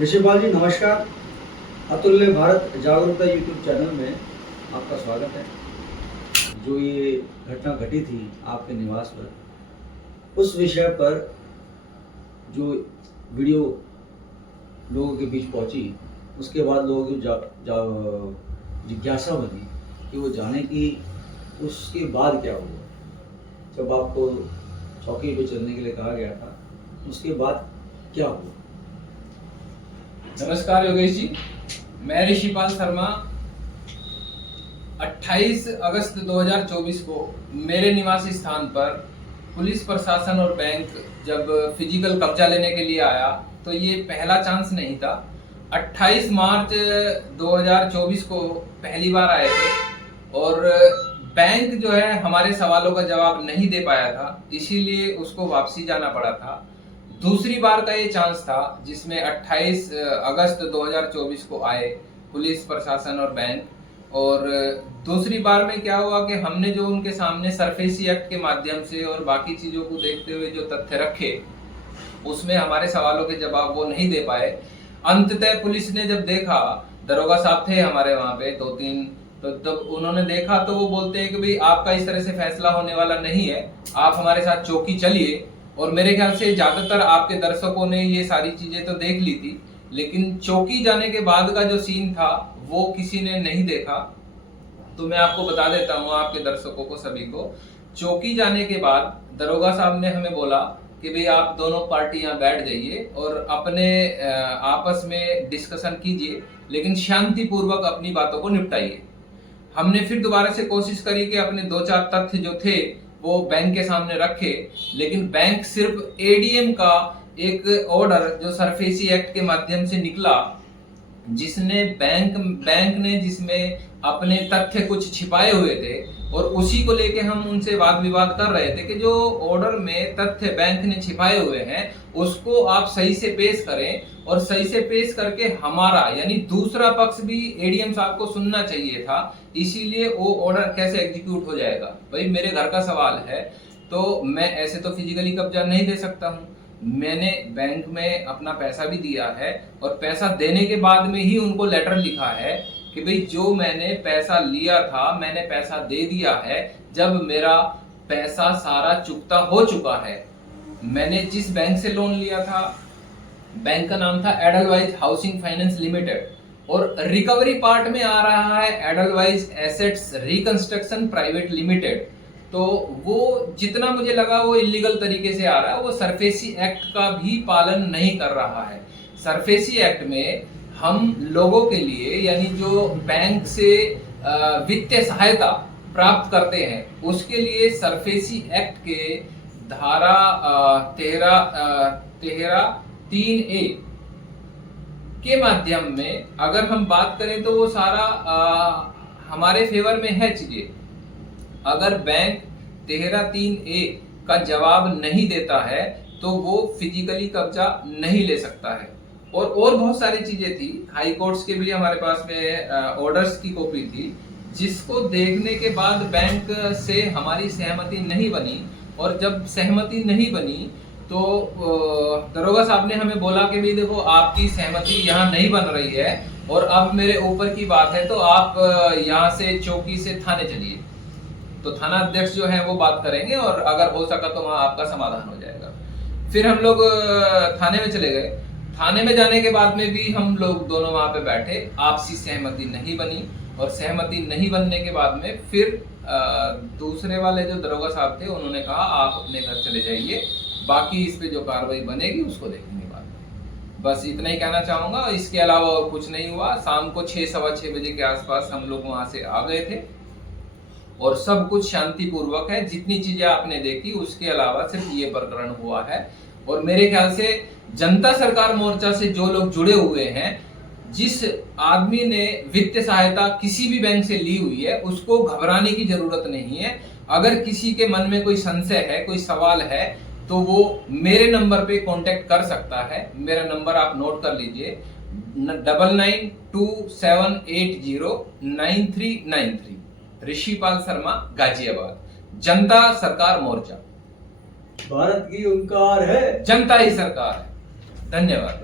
ऋषिपाल जी नमस्कार। अतुल्य भारत जागरूकता यूट्यूब चैनल में आपका स्वागत है। जो ये घटना घटी थी आपके निवास पर, उस विषय पर जो वीडियो लोगों के बीच पहुंची, उसके बाद लोगों की जिज्ञासा बनी कि वो जाने कि उसके बाद क्या हुआ। जब आपको चौकी पे चलने के लिए कहा गया था, उसके बाद क्या हुआ? नमस्कार योगेश जी, मैं ऋषिपाल शर्मा 28 अगस्त 2024 को मेरे निवासी स्थान पर पुलिस प्रशासन और बैंक जब फिजिकल कब्जा लेने के लिए आया तो ये पहला चांस नहीं था। 28 मार्च 2024 को पहली बार आए थे और बैंक जो है हमारे सवालों का जवाब नहीं दे पाया था, इसीलिए उसको वापसी जाना पड़ा था। दूसरी बार का ये चांस था जिसमें 28 अगस्त 2024 को आए पुलिस प्रशासन और बैंक, और दूसरी बार में क्या हुआ कि हमने जो उनके सामने सरफेसी एक्ट के माध्यम से और बाकी चीजों को देखते हुए जो तथ्य रखे, उसमें हमारे सवालों के जवाब वो नहीं दे पाए। अंततः पुलिस ने जब देखा, दरोगा साहब थे हमारे वहां पे 2-3, तो उन्होंने देखा तो वो बोलते हैं कि भाई आपका इस तरह से फैसला होने वाला नहीं है, आप हमारे साथ चौकी चलिए। और मेरे ख्याल से ज्यादातर आपके दर्शकों ने ये सारी चीजें तो देख ली थी, लेकिन चौकी जाने के बाद का जो सीन था वो किसी ने नहीं देखा। तो मैं आपको बता देता हूँ, आपके दर्शकों को सभी को। चौकी जाने के बाद दरोगा साहब ने हमें बोला कि भाई आप दोनों पार्टी यहाँ बैठ जाइए और अपने आपस में डिस्कशन कीजिए, लेकिन शांतिपूर्वक अपनी बातों को निपटाइए। हमने फिर दोबारा से कोशिश करी कि अपने 2-4 तथ्य जो थे वो बैंक के सामने रखे, लेकिन बैंक सिर्फ एडीएम का एक ऑर्डर जो सरफेसी एक्ट के माध्यम से निकला, जिसने बैंक ने जिसमें अपने तथ्य कुछ छिपाए हुए थे, और उसी को लेके हम उनसे वाद विवाद कर रहे थे कि जो ऑर्डर में तथ्य बैंक ने छिपाए हुए हैं उसको आप सही से पेश करें, और सही से पेश करके हमारा यानी दूसरा पक्ष भी एडीएम साहब को सुनना चाहिए था। इसीलिए वो ऑर्डर कैसे एग्जीक्यूट हो जाएगा? भाई मेरे घर का सवाल है, तो मैं ऐसे तो फिजिकली कब्जा नहीं दे सकता हूँ। मैंने बैंक में अपना पैसा भी दिया है और पैसा देने के बाद में ही उनको लेटर लिखा है कि भाई जो मैंने पैसा लिया था मैंने पैसा दे दिया है। जब मेरा पैसा सारा चुकता हो चुका है, मैंने जिस बैंक से लोन लिया था, बैंक का नाम था एडलवाइज हाउसिंग फाइनेंस लिमिटेड, और रिकवरी पार्ट में आ रहा है Edelweiss assets reconstruction private limited. तो वो जितना मुझे लगा वो इलीगल तरीके से आ रहा है, वो सरफेसी एक्ट का भी पालन नहीं कर रहा है। सरफेसी एक्ट में हम लोगों के लिए यानी जो बैंक से वित्तीय सहायता प्राप्त करते हैं उसके लिए सरफेसी एक्ट के धारा 13(3)(a) के माध्यम में अगर हम बात करें तो वो सारा हमारे फेवर में है चीजें। अगर बैंक 13(3)(a) का जवाब नहीं देता है तो वो फिजिकली कब्जा नहीं ले सकता है। और बहुत सारी चीजें थी, हाई कोर्ट्स के भी हमारे पास में ऑर्डर्स की कॉपी थी, जिसको देखने के बाद बैंक से हमारी सहमति नहीं बनी। और जब सहमति नहीं बनी तो दरोगा साहब ने हमें बोला कि भाई देखो आपकी सहमति यहाँ नहीं बन रही है और अब मेरे ऊपर की बात है, तो आप यहाँ से चौकी से थाने चलिए। तो थाना अध्यक्ष जो है वो बात करेंगे और अगर हो सका तो वहां आपका समाधान हो जाएगा। फिर हम लोग थाने में चले गए। थाने में जाने के बाद में भी हम लोग दोनों वहां पे बैठे, आपसी सहमति नहीं बनी, और सहमति नहीं बनने के बाद में फिर दूसरे वाले जो दरोगा साहब थे उन्होंने कहा आप अपने घर चले जाइए, बाकी इस पे जो कार्रवाई बनेगी उसको देखेंगे बाद में। बस इतना ही कहना चाहूंगा, इसके अलावा और कुछ नहीं हुआ। शाम को 6-6:15 बजे के आसपास हम लोग वहां से आ गए थे और सब कुछ शांतिपूर्वक है। जितनी चीजें आपने देखी उसके अलावा सिर्फ ये प्रकरण हुआ है। और मेरे ख्याल से जनता सरकार मोर्चा से जो लोग जुड़े हुए हैं, जिस आदमी ने वित्तीय सहायता किसी भी बैंक से ली हुई है, उसको घबराने की जरूरत नहीं है। अगर किसी के मन में कोई संशय है, कोई सवाल है, तो वो मेरे नंबर पे कांटेक्ट कर सकता है। मेरा नंबर आप नोट कर लीजिए, 9927809393। ऋषिपाल शर्मा, गाजियाबाद, जनता सरकार मोर्चा। भारत की ओंकार है, जनता ही सरकार है। धन्यवाद।